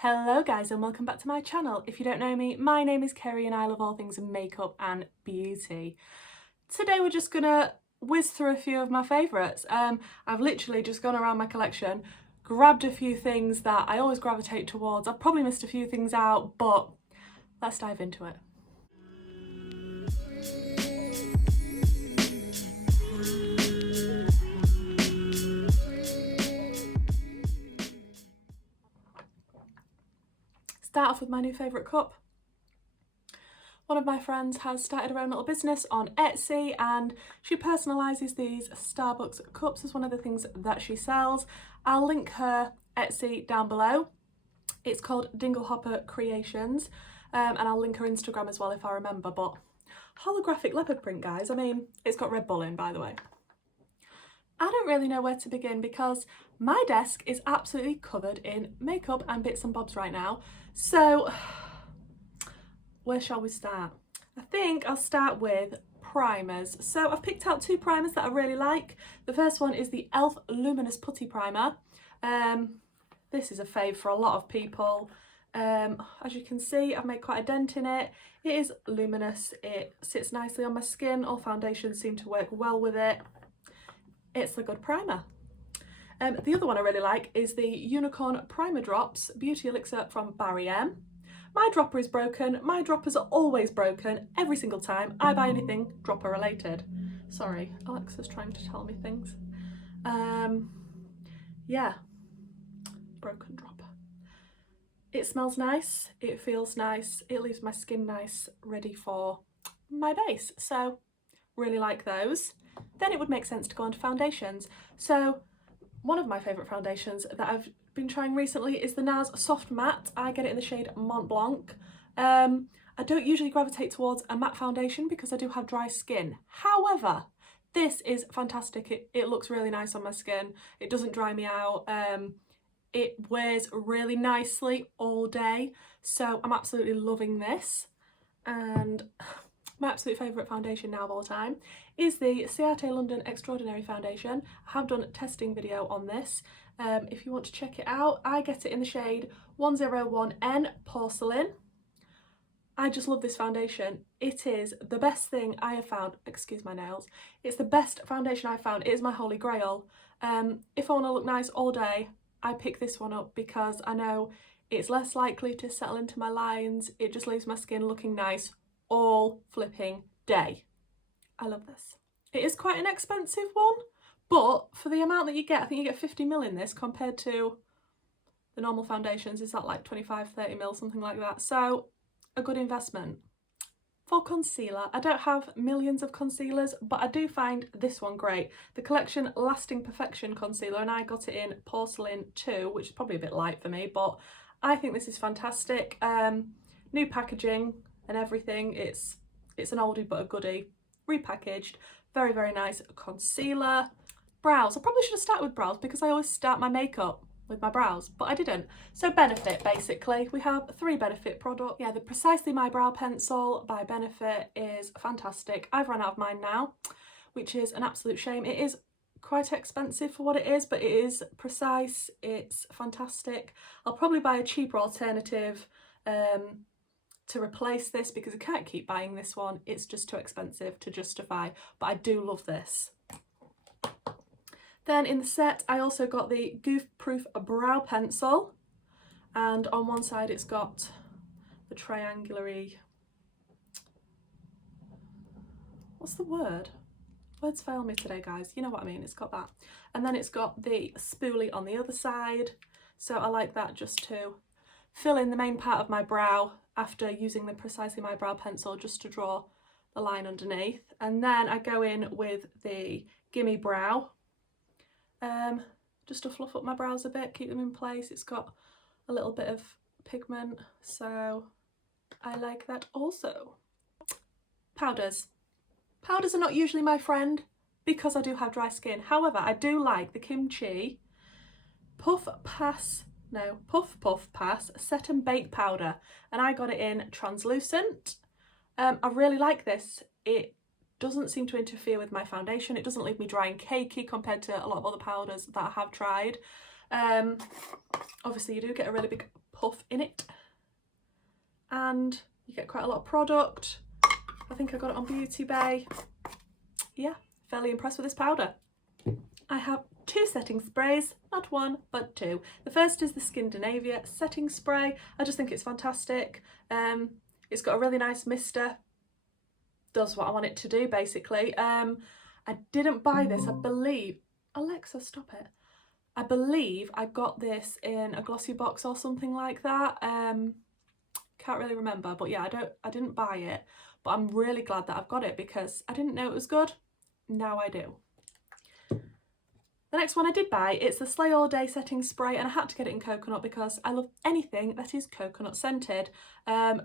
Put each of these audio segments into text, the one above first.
Hello guys and welcome back to my channel. If you don't know me, my name is Kerry and I love all things makeup and beauty. Today we're just gonna whiz through a few of my favourites. I've literally just gone around my collection, grabbed a few things that I always gravitate towards. I've probably missed a few things out, but let's dive into it. Start off with my new favourite cup. One of my friends has started her own little business on Etsy and she personalises these Starbucks cups as one of the things that she sells. I'll link her Etsy down below. It's called Dinglehopper Creations and I'll link her Instagram as well if I remember, but holographic leopard print, guys. I mean, it's got Red Bull in, by the way. I don't really know where to begin because my desk is absolutely covered in makeup and bits and bobs right now. So where shall we start? I think I'll start with primers. So I've picked out two primers that I really like. The first one is the e.l.f. Luminous Putty Primer. This is a fave for a lot of people. As you can see, I've made quite a dent in it. It is luminous, it sits nicely on my skin, all foundations seem to work well with it. It's a good primer. The other one I really like is the Unicorn Primer Drops Beauty Elixir from Barry M. My dropper is broken. My droppers are always broken every single time I buy anything dropper related. Sorry, Alexa's trying to tell me things. Yeah, broken dropper. It smells nice, it feels nice, it leaves my skin nice, ready for my base. So really like those. Then it would make sense to go on to foundations. So one of my favourite foundations that I've been trying recently is the NARS Soft Matte. I get it in the shade Mont Blanc. I don't usually gravitate towards a matte foundation because I do have dry skin. However, this is fantastic. It looks really nice on my skin. It doesn't dry me out. It wears really nicely all day. So I'm absolutely loving this. And my absolute favourite foundation now of all time is the Ciate London Extraordinary Foundation. I have done a testing video on this. If you want to check it out, I get it in the shade 101N Porcelain. I just love this foundation. It is the best thing I have found. Excuse my nails. It's the best foundation I've found. It is my holy grail. If I want to look nice all day, I pick this one up because I know it's less likely to settle into my lines. It just leaves my skin looking nice all flipping day. I love this. It is quite an expensive one, but for the amount that you get, I think you get 50ml in this compared to the normal foundations. Is that like 25-30ml, something like that? So a good investment. For concealer, I don't have millions of concealers, but I do find this one great. The Collection Lasting Perfection Concealer, and I got it in Porcelain 2, which is probably a bit light for me, but I think this is fantastic. New packaging and everything. It's an oldie but a goodie. Repackaged. Very, very nice concealer. Brows. I probably should have started with brows because I always start my makeup with my brows, but I didn't. So Benefit, basically. We have 3 Benefit products. Yeah, the Precisely My Brow Pencil by Benefit is fantastic. I've run out of mine now, which is an absolute shame. It is quite expensive for what it is, but it is precise. It's fantastic. I'll probably buy a cheaper alternative to replace this because I can't keep buying this one. It's just too expensive to justify, but I do love this. Then in the set, I also got the Goof Proof Brow Pencil, and on one side it's got the triangular-y, what's the word? Words fail me today, guys. You know what I mean, it's got that. And then it's got the spoolie on the other side. So I like that just to fill in the main part of my brow after using the Precisely My Brow Pencil just to draw the line underneath. And then I go in with the Gimme Brow, just to fluff up my brows a bit, keep them in place. It's got a little bit of pigment, so I like that also. Powders. Powders are not usually my friend because I do have dry skin. However, I do like the Kimchi Puff Puff Pass Set and Bake Powder, and I got it in translucent. I really like this. It doesn't seem to interfere with my foundation. It doesn't leave me dry and cakey compared to a lot of other powders that I have tried. Obviously you do get a really big puff and you get quite a lot of product. I think I got it on Beauty Bay. Yeah, fairly impressed with this powder. I have 2 setting sprays, not 1 but 2. The first is the Scandinavia setting spray. I just think it's fantastic. It's got a really nice mister, does what I want it to do basically. I didn't buy this, I believe, Alexa stop it. I believe I got this in a glossy box or something like that. Can't really remember, but yeah, I didn't buy it, but I'm really glad that I've got it because I didn't know it was good. Now I do. The next one I did buy, it's the Slay All Day setting spray, and I had to get it in coconut because I love anything that is coconut scented. I've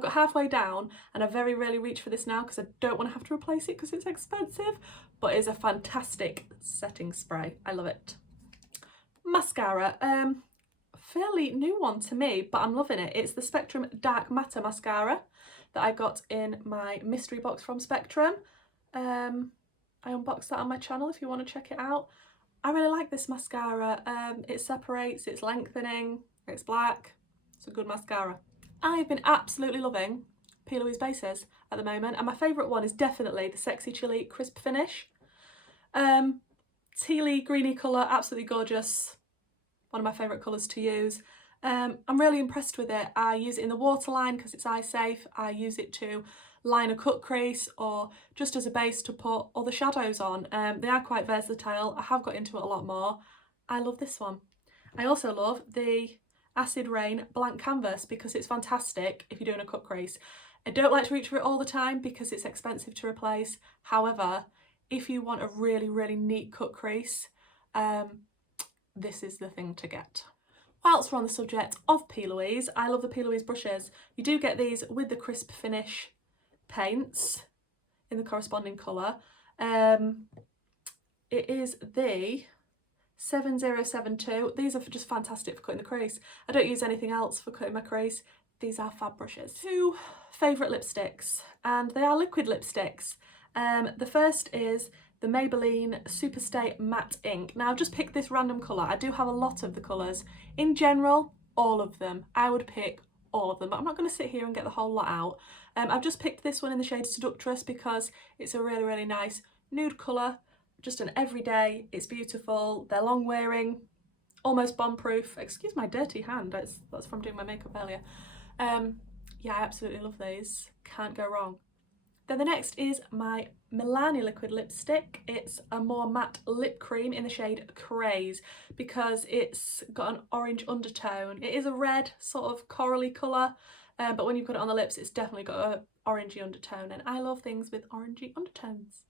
got halfway down and I very rarely reach for this now because I don't want to have to replace it because it's expensive, but it's a fantastic setting spray. I love it. Mascara, fairly new one to me, but I'm loving it. It's the Spectrum Dark Matter Mascara that I got in my mystery box from Spectrum. I unboxed that on my channel if you want to check it out. I really like this mascara. It separates, it's lengthening, it's black. It's a good mascara. I've been absolutely loving P. Louise bases at the moment, and my favourite one is definitely the Sexy Chili Crisp Finish. Tealy, greeny colour, absolutely gorgeous. One of my favourite colours to use. I'm really impressed with it. I use it in the waterline because it's eye safe. I use it to line a cut crease or just as a base to put other shadows on. They are quite versatile. I have got into it a lot more. I love this one. I also love the Acid Rain Blank Canvas because it's fantastic if you're doing a cut crease. I don't like to reach for it all the time because it's expensive to replace. However, if you want a really, really neat cut crease, this is the thing to get. Whilst we're on the subject of P. Louise, I love the P. Louise brushes. You do get these with the crisp finish paints in the corresponding colour. It is the 7072. These are just fantastic for cutting the crease. I don't use anything else for cutting my crease. These are fab brushes. 2 favourite lipsticks, and they are liquid lipsticks. The first is the Maybelline Superstay Matte Ink. Now I've just picked this random colour. I do have a lot of the colours. In general, all of them. I would pick all of them, but I'm not going to sit here and get the whole lot out. I've just picked this one in the shade Seductress because it's a really, really nice nude colour. Just an everyday, it's beautiful. They're long wearing, almost bomb proof. Excuse my dirty hand, that's from doing my makeup earlier. Yeah, I absolutely love these. Can't go wrong. Then the next is my Milani liquid lipstick. It's a more matte lip cream in the shade Craze because it's got an orange undertone. It is a red sort of corally colour, but when you put it on the lips, it's definitely got an orangey undertone, and I love things with orangey undertones.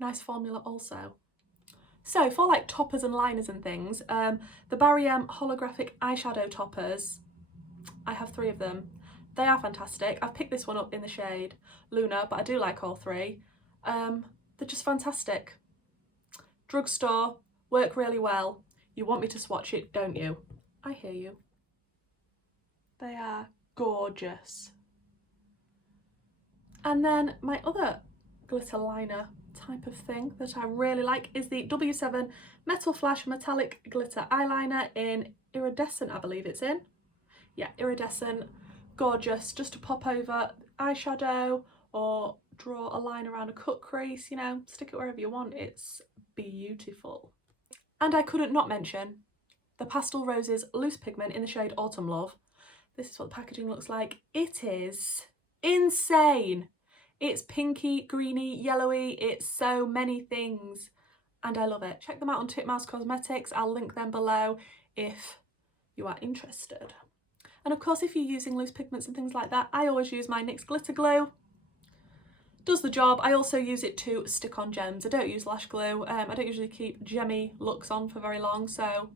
Nice formula also. So for like toppers and liners and things, the Barry M holographic eyeshadow toppers, I have 3 of them. They are fantastic. I've picked this one up in the shade Luna, but I do like all 3. They're just fantastic. Drugstore, work really well. You want me to swatch it, don't you? I hear you. They are gorgeous. And then my other glitter liner type of thing that I really like is the W7 Metal Flash Metallic Glitter Eyeliner in Iridescent, I believe it's in. Yeah, Iridescent. Gorgeous, just to pop over eyeshadow or draw a line around a cut crease, you know, stick it wherever you want. It's beautiful. And I couldn't not mention the Pastel Roses Loose Pigment in the shade Autumn Love. This is what the packaging looks like. It is insane. It's pinky, greeny, yellowy. It's so many things and I love it. Check them out on Titmouse Cosmetics. I'll link them below if you are interested. And of course, if you're using loose pigments and things like that, I always use my NYX Glitter Glue. Does the job. I also use it to stick on gems. I don't use lash glue. I don't usually keep gemmy looks on for very long. So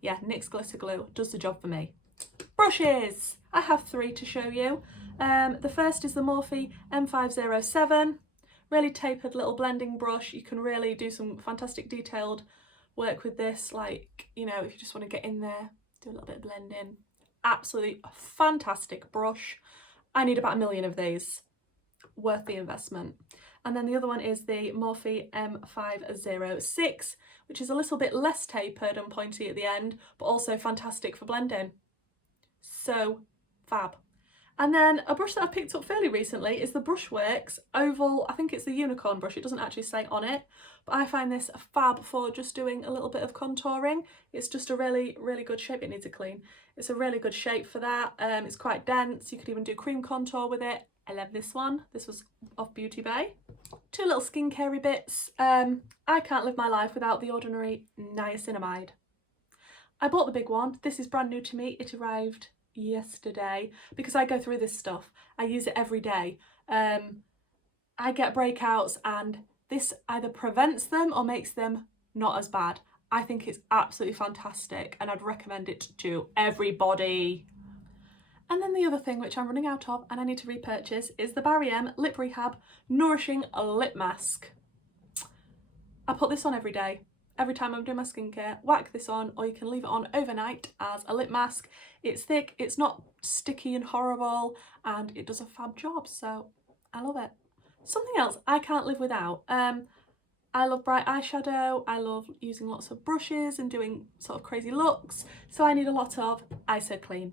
yeah, NYX Glitter Glue does the job for me. Brushes. I have 3 to show you. The first is the Morphe M507. Really tapered little blending brush. You can really do some fantastic detailed work with this. Like, you know, if you just want to get in there, do a little bit of blending. Absolutely fantastic brush. I need about 1 million of these. Worth the investment. And then the other one is the Morphe M506, which is a little bit less tapered and pointy at the end, but also fantastic for blending. So fab. And then a brush that I've picked up fairly recently is the Brushworks Oval, I think it's the unicorn brush, it doesn't actually say on it, but I find this fab for just doing a little bit of contouring. It's just a really, really good shape. It needs a clean. It's a really good shape for that. It's quite dense. You could even do cream contour with it. I love this one. This was off Beauty Bay. Two little skincare bits. I can't live my life without the ordinary niacinamide. I bought the big one. This is brand new to me. It arrived yesterday because I go through this stuff. I use it every day. I get breakouts and this either prevents them or makes them not as bad. I think it's absolutely fantastic and I'd recommend it to everybody. And then the other thing which I'm running out of and I need to repurchase is the Barry M Lip Rehab Nourishing Lip Mask. I put this on every day. Every time I'm doing my skincare, whack this on, or you can leave it on overnight as a lip mask. It's thick, it's not sticky and horrible, and it does a fab job, so I love it. Something else I can't live without. I love bright eyeshadow, I love using lots of brushes and doing sort of crazy looks, so I need a lot of ISO Clean.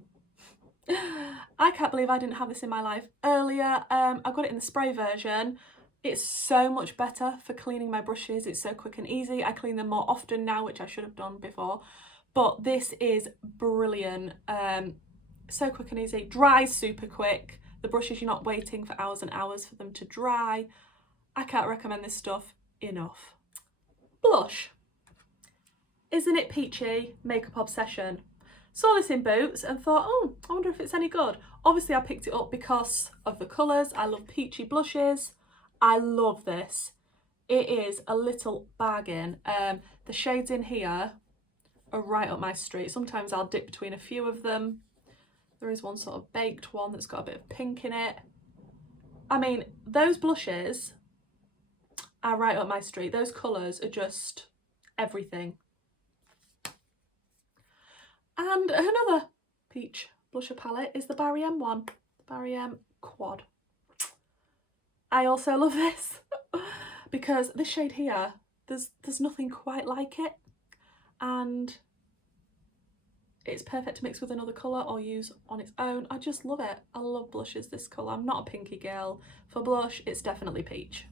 I can't believe I didn't have this in my life earlier. I've got it in the spray version. It's so much better for cleaning my brushes. It's so quick and easy. I clean them more often now, which I should have done before. But this is brilliant. So quick and easy. Dries super quick. The brushes, you're not waiting for hours and hours for them to dry. I can't recommend this stuff enough. Blush. Isn't it peachy? Makeup obsession. Saw this in Boots and thought, oh, I wonder if it's any good. Obviously I picked it up because of the colours. I love peachy blushes. I love this. It is a little bargain. The shades in here are right up my street. Sometimes I'll dip between a few of them. There is one sort of baked one that's got a bit of pink in it. I mean, those blushes are right up my street. Those colours are just everything. And another peach blusher palette is the Barry M one, the Barry M Quad. I also love this because this shade here, there's nothing quite like it, and it's perfect to mix with another colour or use on its own. I just love it. I love blushes this colour. I'm not a pinky girl. For blush, it's definitely peach.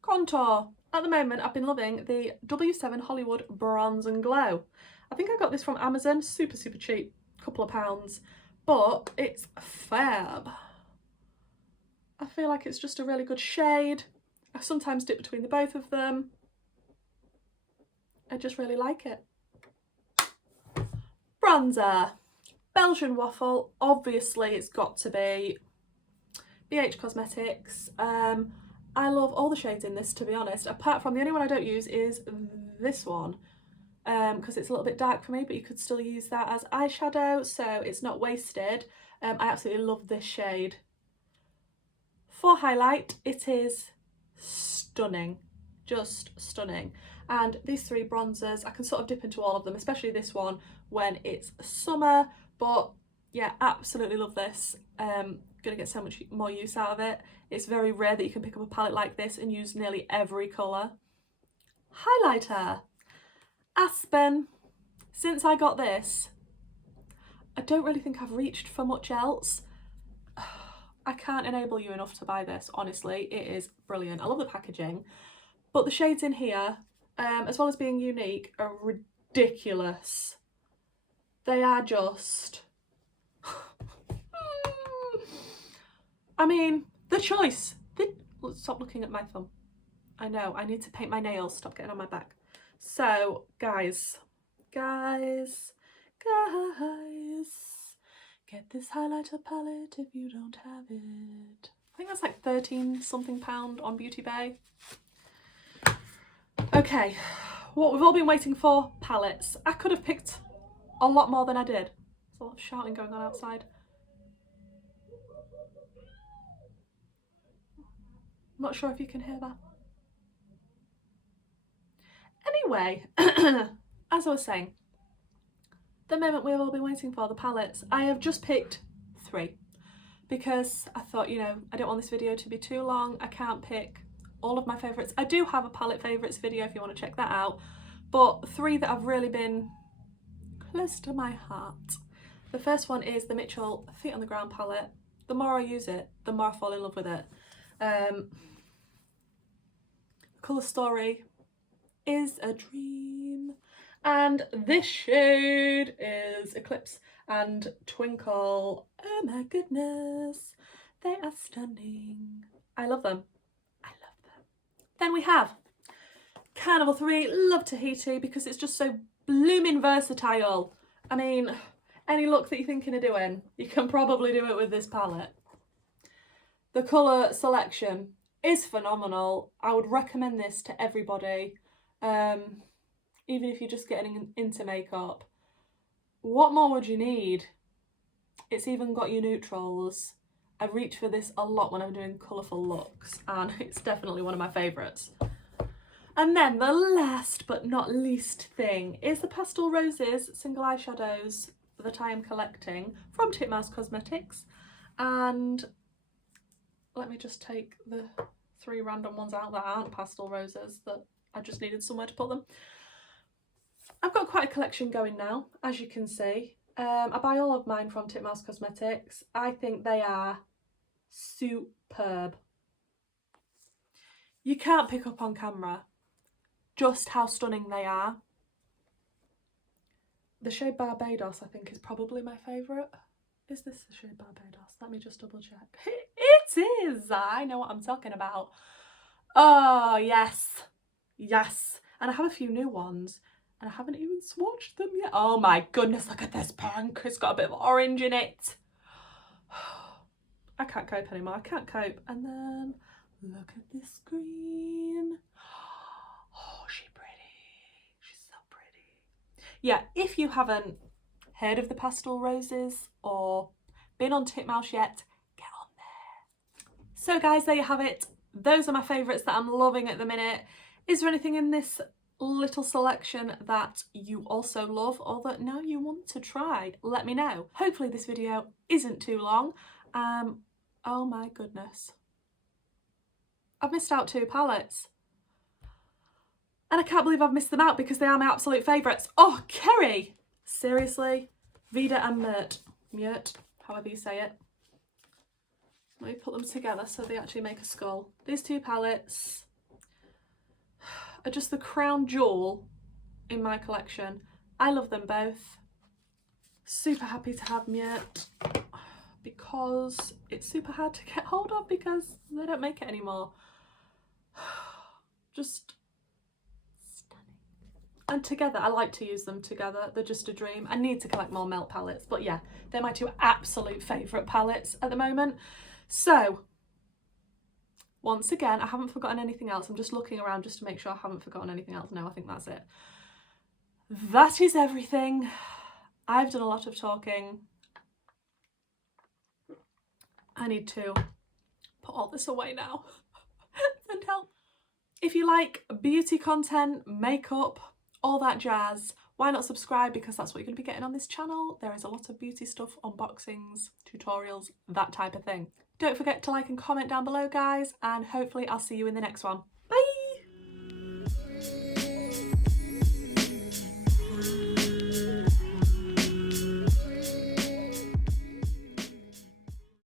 Contour. At the moment, I've been loving the W7 Hollywood Bronze and Glow. I think I got this from Amazon, super, super cheap, couple of pounds, but it's fab. I feel like it's just a really good shade. I sometimes dip between the both of them. I just really like it. Bronzer. Belgian Waffle. Obviously it's got to be BH Cosmetics. I love all the shades in this, to be honest, apart from the only one I don't use is this one. Because it's a little bit dark for me, but you could still use that as eyeshadow, so it's not wasted. I absolutely love this shade. For highlight, it is stunning, just stunning. And these three bronzers, I can sort of dip into all of them, especially this one when it's summer. But yeah, absolutely love this. Gonna get so much more use out of it. It's very rare that you can pick up a palette like this and use nearly every colour. Highlighter. Aspen. Since I got this, I don't really think I've reached for much else. I can't enable you enough to buy this, honestly. It is brilliant. I love the packaging, but the shades in here, as well as being unique, are ridiculous. They are just... I mean, the choice. Stop looking at my thumb. I know, I need to paint my nails. Stop getting on my back. So, guys, get this highlighter palette if you don't have it. I think that's like 13 something pound on Beauty Bay. Okay, what we've all been waiting for, palettes. I could have picked a lot more than I did. There's a lot of shouting going on outside. I'm not sure if you can hear that. Anyway, as I was saying, the moment we've all been waiting for, the palettes. I have just picked 3 because I thought, you know, I don't want this video to be too long. I can't pick all of my favourites. I do have a palette favourites video if you want to check that out, but 3 that have really been close to my heart. The first one is the Mitchell Feet on the Ground palette. The more I use it, the more I fall in love with it. Colour Story is a dream. And this shade is Eclipse and Twinkle. Oh my goodness, they are stunning. I love them. I love them. Then we have Carnival 3 Love Tahiti, because it's just so blooming versatile. I mean, any look that you're thinking of doing, you can probably do it with this palette. The colour selection is phenomenal. I would recommend this to everybody, even if you're just getting into makeup. What more would you need? It's even got your neutrals. I reach for this a lot when I'm doing colourful looks, and it's definitely one of my favourites. And then the last but not least thing is the Pastel Roses single eyeshadows that I am collecting from Titmouse Cosmetics. And let me just take the 3 random ones out that aren't Pastel Roses, that I just needed somewhere to put them. I've got quite a collection going now, as you can see. I buy all of mine from Titmouse Cosmetics. I think they are superb. You can't pick up on camera just how stunning they are. The shade Barbados, I think, is probably my favourite. Is this the shade Barbados? Let me just double check. It is! I know what I'm talking about. Oh, yes. Yes. And I have a few new ones, and I haven't even swatched them yet. Oh my goodness, look at this pink. It's got a bit of orange in it. I can't cope anymore. I can't cope. And then look at this green. Oh, she's pretty. She's so pretty. Yeah, if you haven't heard of the Pastel Roses or been on Titmouse yet, get on there. So guys, there you have it. Those are my favourites that I'm loving at the minute. Is there anything in this little selection that you also love or that now you want to try? Let me know. Hopefully this video isn't too long. Oh my goodness. I've missed out 2 palettes. And I can't believe I've missed them out because they are my absolute favourites. Oh, Kerry! Seriously? Vida and Mert, however you say it. Let me put them together so they actually make a skull. These 2 palettes are just the crown jewel in my collection. I love them both. Super happy to have Mert because it's super hard to get hold of because they don't make it anymore. Just stunning. And together, I like to use them together. They're just a dream. I need to collect more Melt palettes, but yeah, they're my 2 absolute favourite palettes at the moment. So, once again, I haven't forgotten anything else. I'm just looking around just to make sure I haven't forgotten anything else. No, I think that's it. That is everything. I've done a lot of talking. I need to put all this away now and help. If you like beauty content, makeup, all that jazz, why not subscribe, because that's what you're going to be getting on this channel. There is a lot of beauty stuff, unboxings, tutorials, that type of thing. Don't forget to like and comment down below, guys, and hopefully I'll see you in the next one.